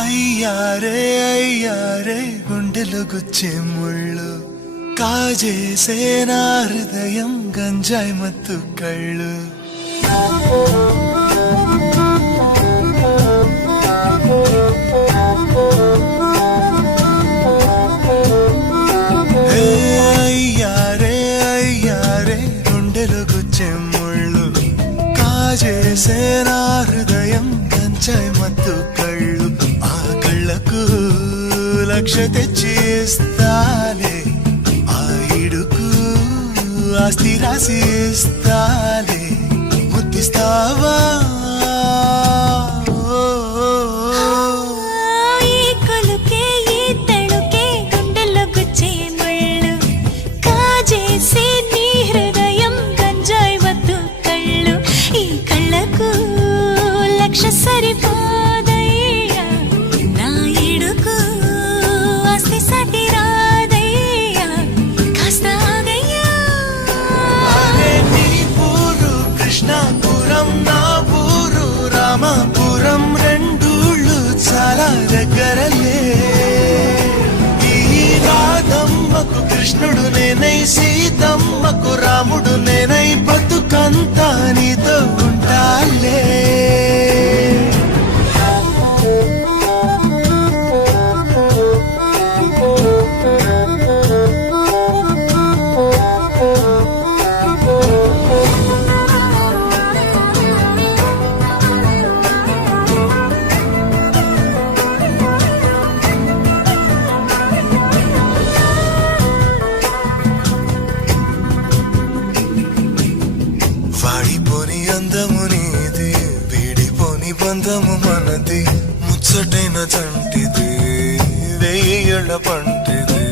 అయ్యారే గుండెలు గుచ్చే ముళ్ళు కాజేసే నా హృదయం గంజాయి మత్తు కళ్ళు అయ్యారే గుండెలు గుచ్చే ముళ్ళు కాజేసే నా హృదయం గంజాయి మత్తు కళ్ళు ఆ కళ్ళకు లక్ష తెచ్చి ఇస్తాలే ఆ ఇడుకు ఆస్తి రాసి ఇస్తాలే ముద్దిస్తావా సరిపోదయ్యా నా ఇడుకు ఆస్తి సతి రాదయ్యా కాస్త ఆగయ్యా అరే నీ ఊరు కృష్ణాపురం నా ఊరు రామాపురం రెండూళ్ళు చాలా దగ్గరలే ఈ రాధమ్మకు కృష్ణుడు నేనై సీతమ్మకు రాముడు నేనై బతుకంతా నీతో ఉంటాలే వాడిపోని అందము నీది వీడిపోని బంధము మనది ముచ్చటైన చంటిది వెయ్యేళ్ల పంటిది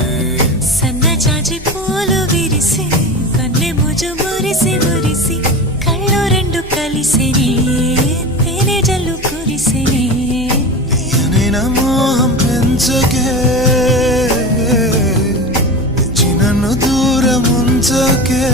సన్నజాజి పూలు విరిసి కన్నె ముజు మురిసి మురిసి కళ్ళు రెండు కలిసిని తేనె జల్లు కురిసిని నేను మోహం పెంచకే నన్ను దూరం ఉంచకే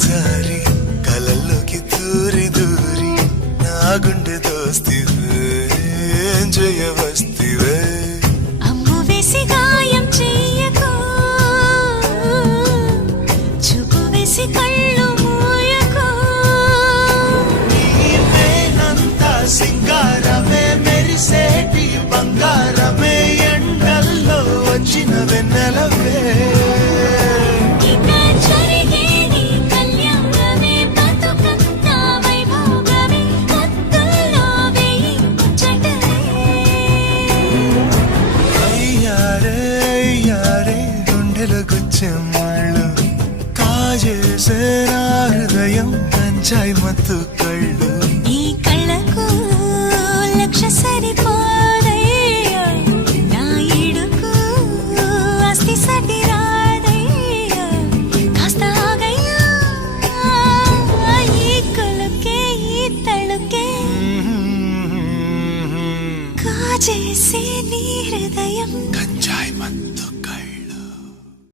జారి కలల్లోకి దూరి దూరి నా గుండె దోస్తివే జయవస్తివే అమ్ము వేసి గాయం చెయ్యకు చూపు వేసి కళ్ళు మూయకు నీవేనంత సింగారమే మెరిసేటి బంగారమే ఎండల్లో వచ్చిన వెన్నెలవే గుచ్చెముళ్ళు కాజేసే నా హృదయం గంజాయి మత్తు కళ్ళు ఈ కళ్ళకు లక్ష సరిపోదయ్యా నా ఇడుకు ఆస్తి సతి రాదయ్యా కాస్త ఆగయ్యా ఈ కొలుకే ఈ తళుకే కాజేసే నీ హృదయం గంజాయి మత్తు